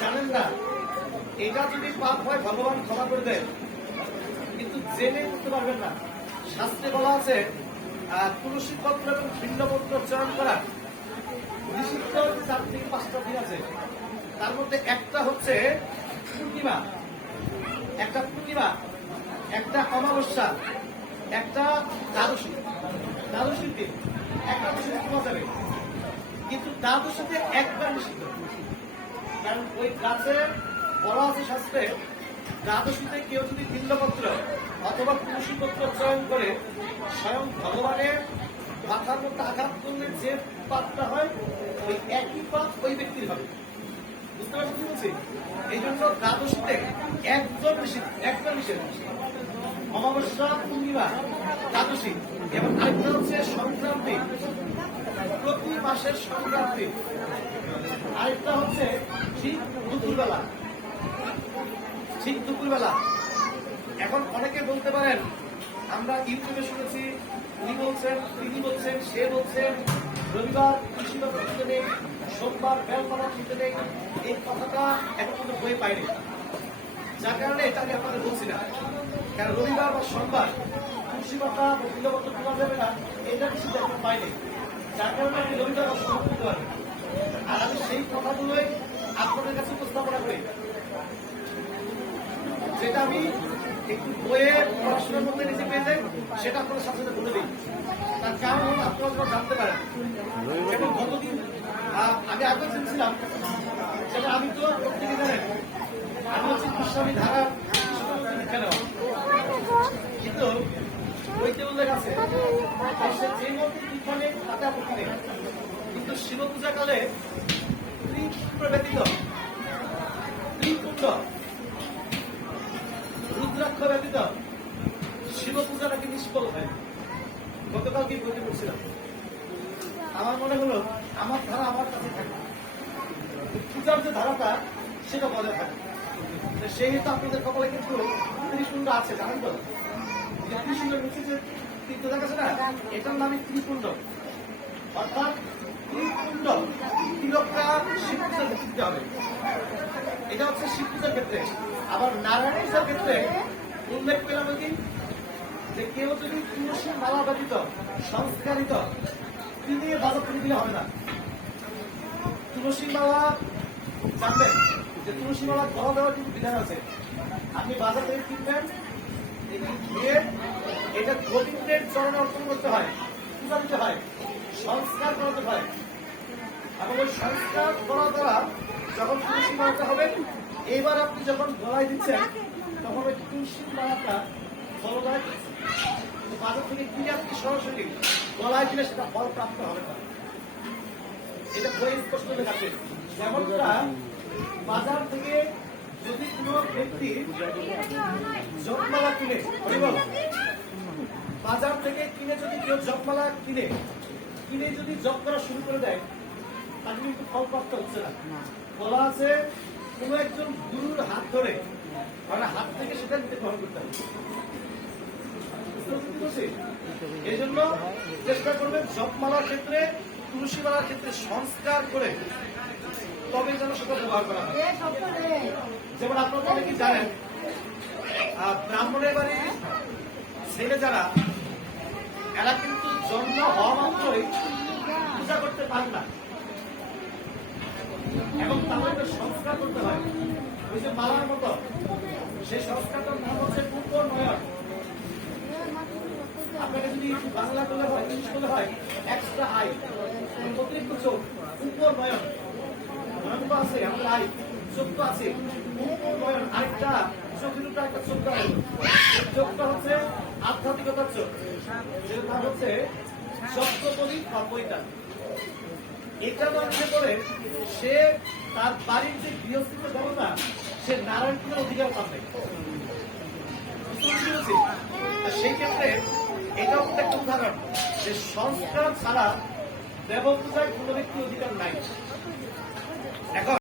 জানেন না এটা যদি পাপ হয় ভগবান ক্ষমা করে দেয়, কিন্তু জেনে করতে পারবেন না। শাস্ত্রে বলা আছে তুলসী পত্র এবং ভিন্নপত্র চয়ন করা নিষিদ্ধ 4 থেকে 5টা দিন আছে। তার মধ্যে একটা হচ্ছে পূর্ণিমা, একটা অমাবস্যা, একটা দ্বাদশী দিন, একটা পাওয়া যাবে, কিন্তু দ্বাদশীতে একবার নিষিদ্ধ। কারণ ওই গাছে বলা আছে শাস্ত্রে, দ্বাদশীতে কেউ যদি ভিন্নপত্র অথবা তুলসী পত্র চয়ন করে স্বয়ং ভগবানের মাথার মধ্যে আঘাত করলে যে পাপটা হয় ওই একই পাপ ওই ব্যক্তির হবে। বুঝতে পারছি কি বলছি? এই জন্য দ্বাদশীতে একবার নিষেধ। অমাবস্যা, পূর্ণিমা, দ্বাদশী এবং আরেকটা হচ্ছে সংক্রান্তি, প্রতি মাসের সংক্রান্তি। আরেকটা হচ্ছে ঠিক দুপুরবেলা। এখন অনেকে বলতে পারেন, আমরা ইউটিউবে শুনেছি, তিনি বলছেন, সে বলছেন রবিবার কৃষি খেতে নেই, সোমবার বেলপাড়া খেতে নেই। এই কথাটা এখন কোনো বই পাইনি, যার কারণে এটা আমি আপনাদের বলছি না। কারণ রবিবার বা সোমবার তুলসী পাতা বা বিলপত্র তোলা যাবে না, এটা কিছু এখন পাইনি, যার কারণে আপনি রবিবার বা সোমবার করতে পারেন। আর আমি সেই কথাগুলোই আপনাদের কাছে উপস্থাপনা করি, যেটা আমি একটু বইয়ে পড়াশোনার মধ্যে নিজে পেয়ে যাই, সেটা আপনাদের সাথে সাথে বলে দিই। তার কারণ হল আপনারা জানতে পারেন। এবং গতদিন আগে দিন ছিলাম, সেটা আমি তো প্রত্যেকে জানেন আমি হচ্ছে গোস্বামী ধারা কেন, কিন্তু বইতে উল্লেখ আছে যে মন্ত্রী দীক্ষা নেই তাতে আপত্তি নেই, কিন্তু শিব পূজাকালে ত্রিকুণ্ড রুদ্রাক্ষ ব্যতীত শিব পূজা নাকি নিষ্ফল হয়। গতকালকে বইতে পড়ছিলাম, আমার মনে হলো আমার ধারা আমার কাছে থাকে, পূজার যে ধারাটা সেটা বজায় থাকে। সেই হেতু আপনাদের কপালে কিন্তু ত্রিকুণ্ড আছে, জানেন তো? ত্রিকুণ্ডের নিচে যে তীর্থ দেখাচ্ছে না, এটার নামই ত্রিকুণ্ড। অর্থাৎ ত্রিকুণ্ড তিলকটা শিব পূজার দিতে হবে, এটা হচ্ছে শিব পূজার ক্ষেত্রে। আবার নারায়ণ পূজার ক্ষেত্রে উল্লেখ পেলাম কি, যে কেউ যদি তুলসী মালা ব্যতীত সংস্কারিত তিনি বাজার থেকে দিলে হবে না। তুলসী মালা জানবেন যে তুলসী মালা ঘর দেওয়ার কিন্তু বিধান আছে। আপনি বাজার থেকে কিনবেন, দিয়ে এটা গোবিন্দের চরণে অর্পণ করতে হয়, পূজা দিতে হয়, সংস্কার করাতে হয়। এবং ওই সংস্কার করা দ্বারা যখন তুলসী মালাটা হবে, এইবার আপনি যখন গলায় দিচ্ছেন তখন ওই তুলসী মালাটা গলায় বাজার থেকে কিনে আপনি সরাসরি গলায় দিলে সেটা ফল প্রাপ্ত হবে না। এটা বই স্পষ্ট লেখা আছে। যেমনটা বাজার থেকে যদি কোনো ব্যক্তি জপমালা কিনে, বাজার থেকে কিনে যদি কেউ জপমালা কিনে যদি জপ করা শুরু করে দেয়, তাকে কিন্তু ফল প্রাপ্ত হচ্ছে না। বলা আছে কোন একজন গুরুর হাত ধরে, মানে হাত থেকে সেটা নিতে গ্রহণ করতে হবে। এই জন্য চেষ্টা করবেন জপমালার ক্ষেত্রে, তুলসী মালার ক্ষেত্রে সংস্কার করে তবে যেন সেটা ব্যবহার করা হয়। যেমন আপনারা অনেকেই জানেন, ব্রাহ্মণের বাড়ির ছেলে যারা, এরা কিন্তু জন্ম হওয়া মাত্রই পূজা করতে পারে না, এবং তাদেরকে সংস্কার করতে হয় ওই যে মালার মতো। সেই সংস্কারটার নাম হচ্ছে উপনয়ন। আপনাকে যদি বাংলা বলে হয়, ইংলিশ বলে হয় এক্সট্রা আই, অতিরিক্ত চোখ, উপনয়ন। নয়ন তো আছে, আমাদের আই, চোখ তো আছে, উপনয়ন আরেকটা চোখের উপর একটা চোখ আছে। চোখটা হচ্ছে আধ্যাত্মিকতার চোখ, যেটা নাম হচ্ছে সপ্তপদী বা বৈতাল। এটা মনে করে সে তার বাড়ির যে গৃহস্থিত দেবতা, সে নারায়ণপুরের অধিকার পাবে। সেই ক্ষেত্রে এটাও একটা উদাহরণ যে সংস্কার ছাড়া দেব পূজায় কোনো ব্যক্তি অধিকার নাই। এখন